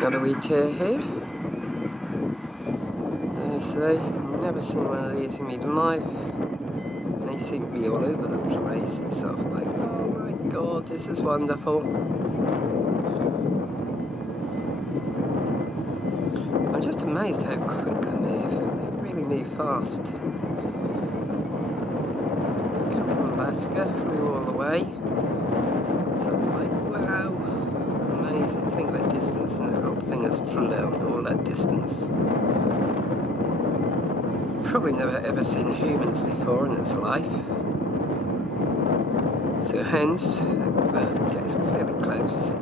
Another Wheatear here. As I say, I've never seen one of these in my life. They seem to be all over the place. It's sort of like, oh my god, this is wonderful. I'm just amazed how quick they move. They really move fast. Come from Alaska, flew all the way. Sort of like, wow. Amazing. Think of that distance, and that little thing has flown all that distance. Probably never ever seen humans before in its life. So hence, the bird gets fairly close.